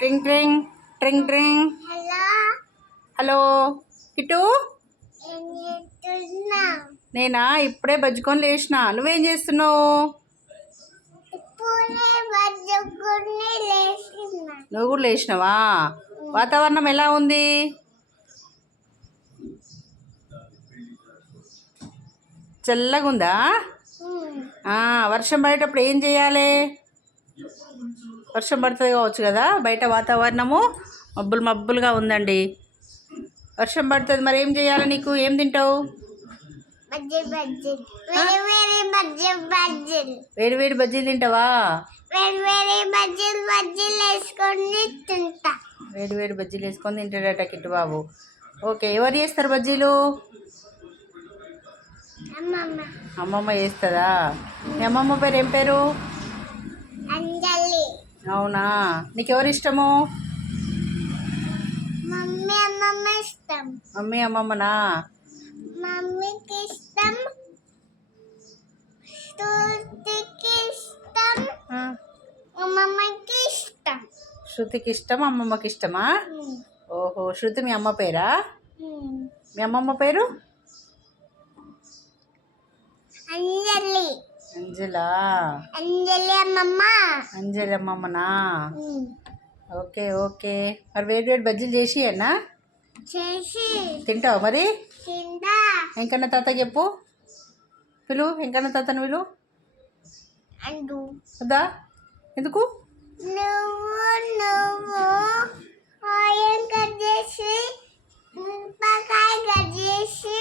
ట్రింగ్ ట్రింగ్ ట్రింగ్ ట్రింగ్. Hello kit. నేనా ఇప్పుడే బజ్జుకొని లేచిన. నువ్వేం చేస్తున్నావు? నువ్వు కూడా లేచినావా? వాతావరణం ఎలా ఉంది? చల్లగా ఉందా? వర్షం పడేటప్పుడు ఏం చేయాలి? వర్షం పడుతుంది కావచ్చు కదా, బయట వాతావరణము మబ్బులు మబ్బులుగా ఉందండి. వర్షం పడుతుంది, మరి ఏం చేయాలి? నీకు ఏం తింటావు? వేడి వేడి బజ్జీలు తింటావా? వేడి వేడి బజ్జీలు వేసుకొని తింటాడట కిట్టు బాబు. ఓకే, ఎవరు చేస్తారు బజ్జీలు? అమ్మమ్మ చేస్తుందా? మీ అమ్మమ్మ పేరు ఏం పేరు? అవునా, నీకెవరు ఇష్టము? మమ్మీ అమ్మమ్మనా? మమ్మీకి ఇష్టం, అమ్మమ్మకి ఇష్టం. శృతికి ఇష్టం, అమ్మమ్మకి ఇష్టమా? ఓహో, శృతి మీ అమ్మ పేరా? మీ అమ్మమ్మ పేరు? అంజలి. అంజలా? అంజలి అమ్మమ్మ. అంజలి అమ్మమ్మనా? Okay okay. మరి వేడి వేడి బజ్జీలు చేసి అన్నా చేసి తింటావు మరి? తింటా. వెంకన్న తాత చెప్పు, పిలువు వెంకన్న తాతను పిలువు. అండు వద్దా? ఎందుకు? నువ్వు ఆయిల్ కట్ చేసి, మిరపకాయ కట్ చేసి,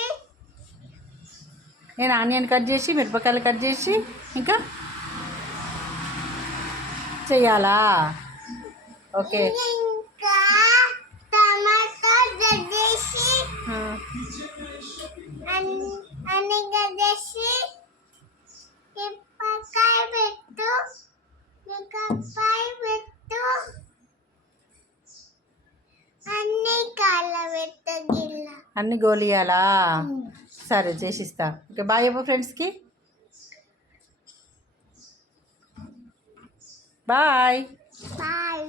నేను ఆనియన్ కట్ చేసి, మిరపకాయలు కట్ చేసి ఇంకా చెయ్యాలా? ఓకే. ఇంకా టమాటో కట్ చేసి, అన్ని కట్ చేసి, మిరపకాయ పెట్టు, మిరపకాయ పెట్టు, అన్ని కాలబెట్టు గిల్ల. అన్ని గోలియాలా? సరే చేసిస్తా. ఓకే, బాయ్ చెప్పు ఫ్రెండ్స్కి. బాయ్. బాయ్.